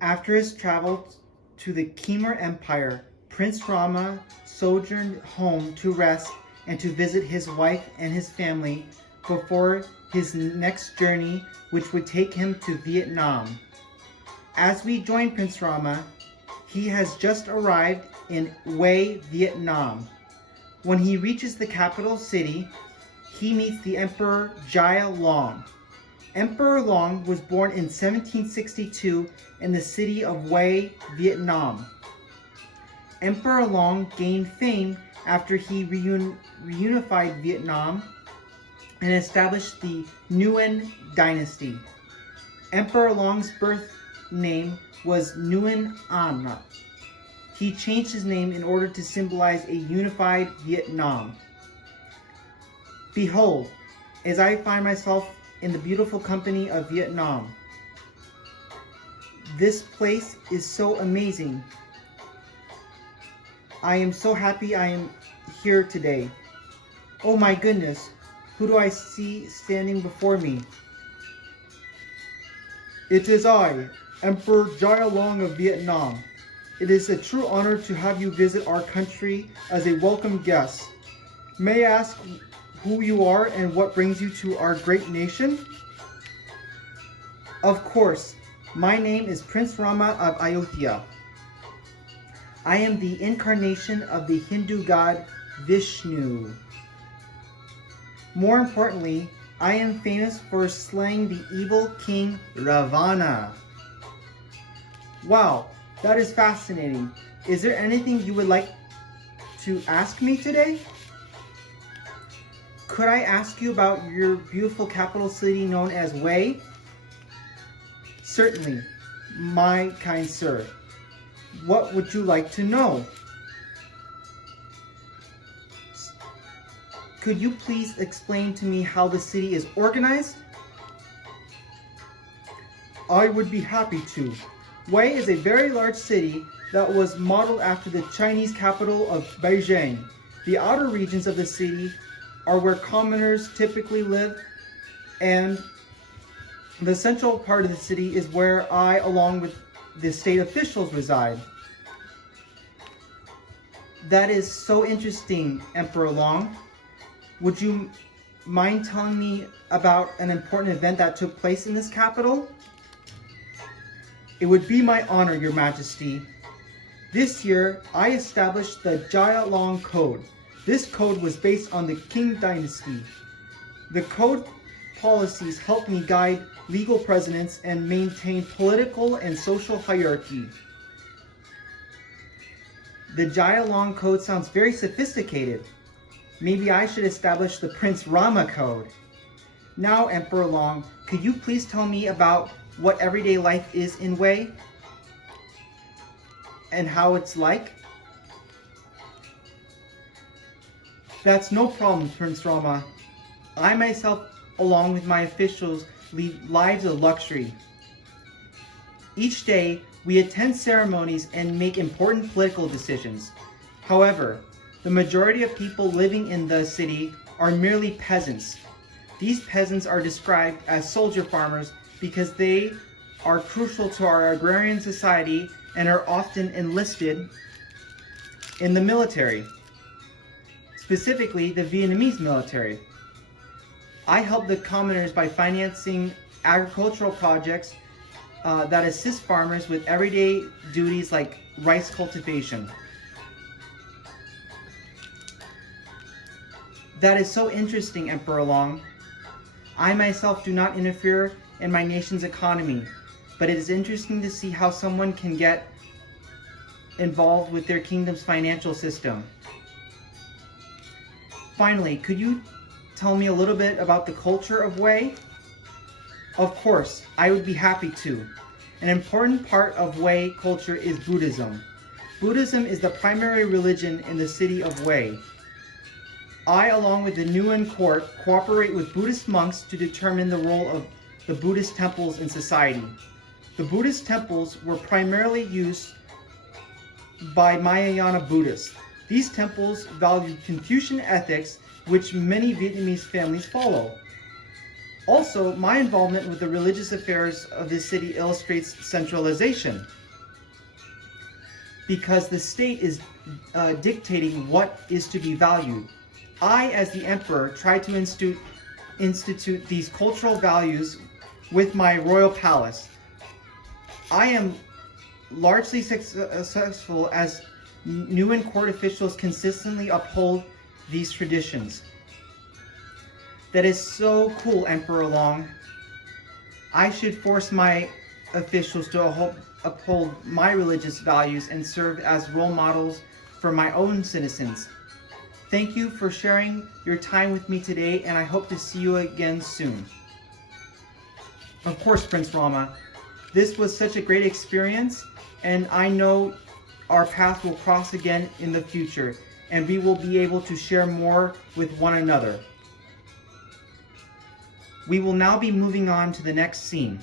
After his travel to the Khmer Empire, Prince Rama sojourned home to rest and to visit his wife and his family before his next journey, which would take him to Vietnam. As we join Prince Rama, he has just arrived in Hue, Vietnam. When he reaches the capital city, he meets the Emperor Jia Long. Emperor Long was born in 1762 in the city of Hue, Vietnam. Emperor Long gained fame after he reunified Vietnam and established the Nguyen dynasty. Emperor Long's birth name was Nguyen An. He changed his name in order to symbolize a unified Vietnam. Behold, as I find myself in the beautiful company of Vietnam. This place is so amazing. I am so happy I am here today. Oh my goodness, who do I see standing before me? It is I, Emperor Jia Long of Vietnam. It is a true honor to have you visit our country as a welcome guest. May I ask who you are and what brings you to our great nation? Of course, my name is Prince Rama of Ayodhya. I am the incarnation of the Hindu god Vishnu. More importantly, I am famous for slaying the evil king Ravana. Wow, that is fascinating. Is there anything you would like to ask me today? Could I ask you about your beautiful capital city known as Hue? Certainly, my kind sir. What would you like to know? Could you please explain to me how the city is organized? I would be happy to. Hue is a very large city that was modeled after the Chinese capital of Beijing. The outer regions of the city are where commoners typically live, and the central part of the city is where I, along with the state officials, reside. That is so interesting, Emperor Long. Would you mind telling me about an important event that took place in this capital? It would be my honor, Your Majesty. This year, I established the Jia Long Code. This code was based on the Qing dynasty. The code policies helped me guide legal precedents and maintain political and social hierarchy. The Jia Long Code sounds very sophisticated. Maybe I should establish the Prince Rama Code. Now, Emperor Long, could you please tell me about what everyday life is in Hue and how it's like? That's no problem, Prince Rama. I myself, along with my officials, lead lives of luxury. Each day, we attend ceremonies and make important political decisions. However, the majority of people living in the city are merely peasants. These peasants are described as soldier farmers because they are crucial to our agrarian society and are often enlisted in the military, specifically the Vietnamese military. I help the commoners by financing agricultural projects that assist farmers with everyday duties like rice cultivation. That is so interesting, Emperor Long. I myself do not interfere in my nation's economy, but it is interesting to see how someone can get involved with their kingdom's financial system. Finally, could you tell me a little bit about the culture of Hue? Of course, I would be happy to. An important part of Hue culture is Buddhism. Buddhism is the primary religion in the city of Hue. I, along with the Nguyen court, cooperate with Buddhist monks to determine the role of the Buddhist temples in society. The Buddhist temples were primarily used by Mahayana Buddhists. These temples valued Confucian ethics, which many Vietnamese families follow. Also, my involvement with the religious affairs of this city illustrates centralization, because the state is dictating what is to be valued. I, as the emperor, try to institute these cultural values with my royal palace. I am largely successful as Nuan court officials consistently uphold these traditions. That is so cool, Emperor Long. I should force my officials to uphold my religious values and serve as role models for my own citizens. Thank you for sharing your time with me today, and I hope to see you again soon. Of course, Prince Rama. This was such a great experience, and I know our path will cross again in the future, and we will be able to share more with one another. We will now be moving on to the next scene.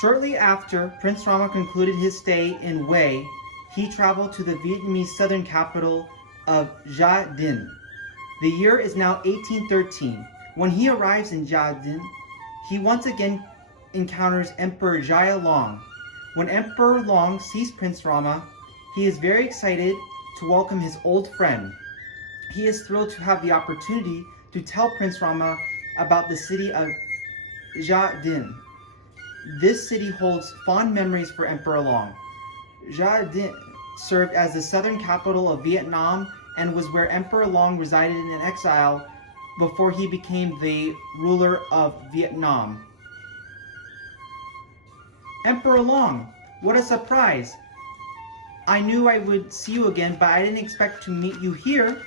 Shortly after Prince Rama concluded his stay in Wei, he traveled to the Vietnamese southern capital of Gia Dinh. The year is now 1813. When he arrives in Gia Dinh, he once again encounters Emperor Jia Long. When Emperor Long sees Prince Rama, he is very excited to welcome his old friend. He is thrilled to have the opportunity to tell Prince Rama about the city of Gia Dinh. This city holds fond memories for Emperor Long. Gia Dinh served as the southern capital of Vietnam and was where Emperor Long resided in exile before he became the ruler of Vietnam. Emperor Long, what a surprise! I knew I would see you again, but I didn't expect to meet you here.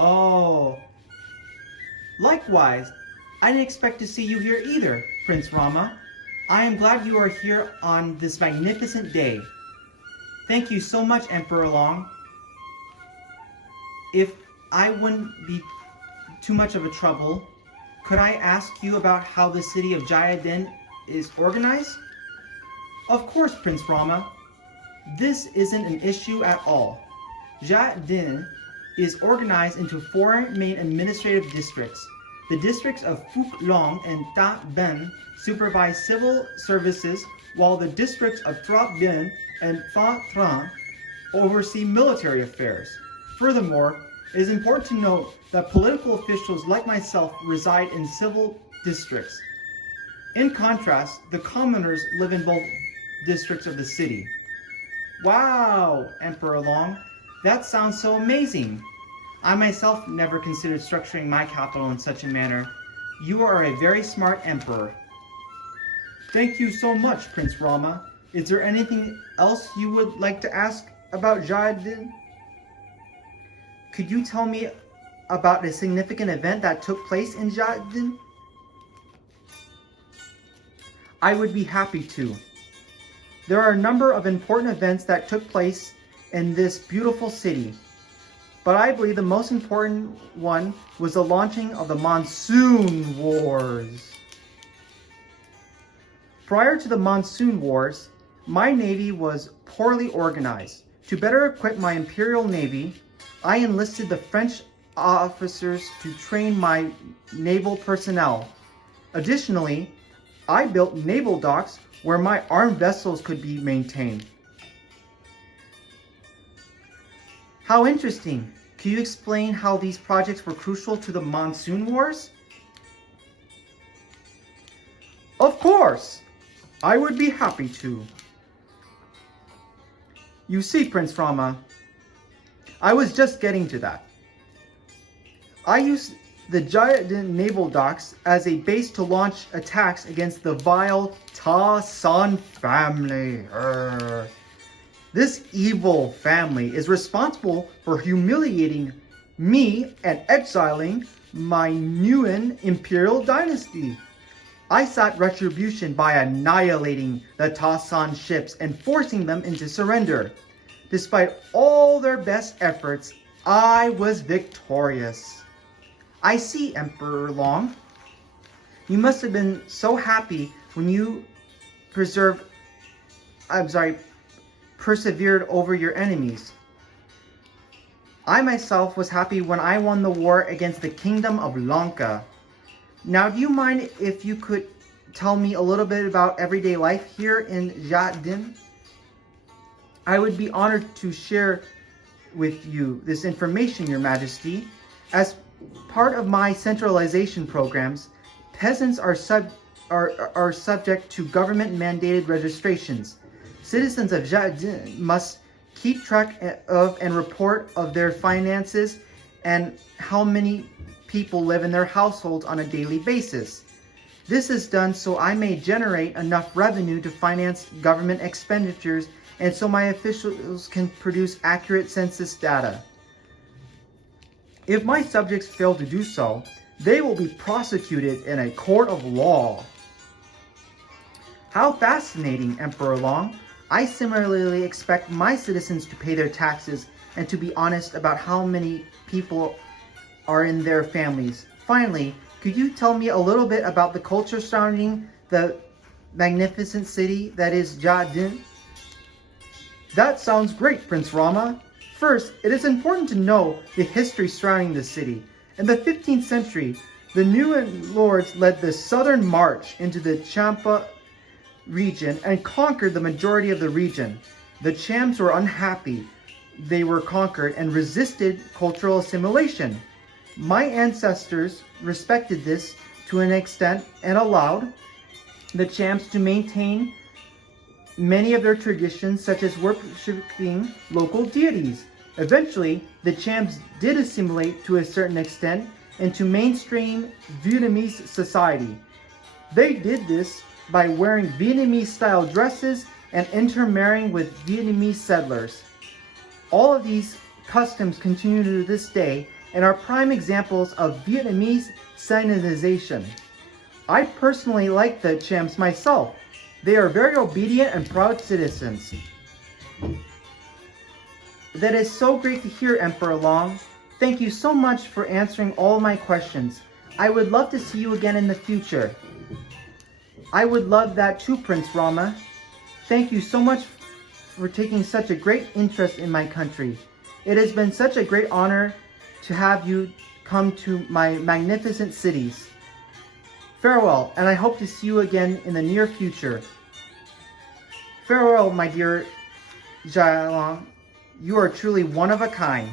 Oh, likewise. I didn't expect to see you here either, Prince Rama. I am glad you are here on this magnificent day. Thank you so much, Emperor Long. If I wouldn't be too much of a trouble, could I ask you about how the city of Gia Dinh is organized? Of course, Prince Rama. This isn't an issue at all. Gia Dinh is organized into 4 main administrative districts. The districts of Phuc Long and Ta Ben supervise civil services, while the districts of Tra Bien and Pha Tran oversee military affairs. Furthermore, it is important to note that political officials like myself reside in civil districts. In contrast, the commoners live in both districts of the city. Wow, Emperor Long, that sounds so amazing. I myself never considered structuring my capital in such a manner. You are a very smart emperor. Thank you so much, Prince Rama. Is there anything else you would like to ask about Gia Dinh? Could you tell me about a significant event that took place in Gia Dinh? I would be happy to. There are a number of important events that took place in this beautiful city. but I believe the most important one was the launching of the Monsoon Wars. Prior to the Monsoon Wars, my navy was poorly organized. To better equip my Imperial Navy, I enlisted the French officers to train my naval personnel. Additionally, I built naval docks where my armed vessels could be maintained. How interesting! Can you explain how these projects were crucial to the Monsoon Wars? Of course! I would be happy to. You see, Prince Rama, I was just getting to that. I used the giant naval docks as a base to launch attacks against the vile Ta San family. This evil family is responsible for humiliating me and exiling my Nguyen imperial dynasty. I sought retribution by annihilating the Ta San ships and forcing them into surrender. Despite all their best efforts, I was victorious. I see, Emperor Long. You must have been so happy when you persevered over your enemies. I myself was happy when I won the war against the Kingdom of Lanka. Now, do you mind if you could tell me a little bit about everyday life here in Jadin? I would be honored to share with you this information, Your Majesty. As part of my centralization programs, peasants are subject to government-mandated registrations. Citizens of Jadin must keep track of and report of their finances and how many people live in their households on a daily basis. This is done so I may generate enough revenue to finance government expenditures and so my officials can produce accurate census data. If my subjects fail to do so, they will be prosecuted in a court of law. How fascinating, Emperor Long. I similarly expect my citizens to pay their taxes and to be honest about how many people are in their families. Finally, could you tell me a little bit about the culture surrounding the magnificent city that is Jadin? That sounds great, Prince Rama. First, it is important to know the history surrounding the city. In the 15th century, the Nguyen lords led the southern march into the Champa region and conquered the majority of the region. The Chams were unhappy they were conquered and resisted cultural assimilation. My ancestors respected this to an extent and allowed the Chams to maintain many of their traditions, such as worshipping local deities. Eventually, the Chams did assimilate to a certain extent into mainstream Vietnamese society. They did this by wearing Vietnamese-style dresses and intermarrying with Vietnamese settlers. All of these customs continue to this day and are prime examples of Vietnamese Sinization. I personally like the Chams myself. They are very obedient and proud citizens. That is so great to hear, Emperor Long. Thank you so much for answering all my questions. I would love to see you again in the future. I would love that too, Prince Rama. Thank you so much for taking such a great interest in my country. It has been such a great honor to have you come to my magnificent cities. Farewell, and I hope to see you again in the near future. Farewell, my dear Jia Long. You are truly one of a kind.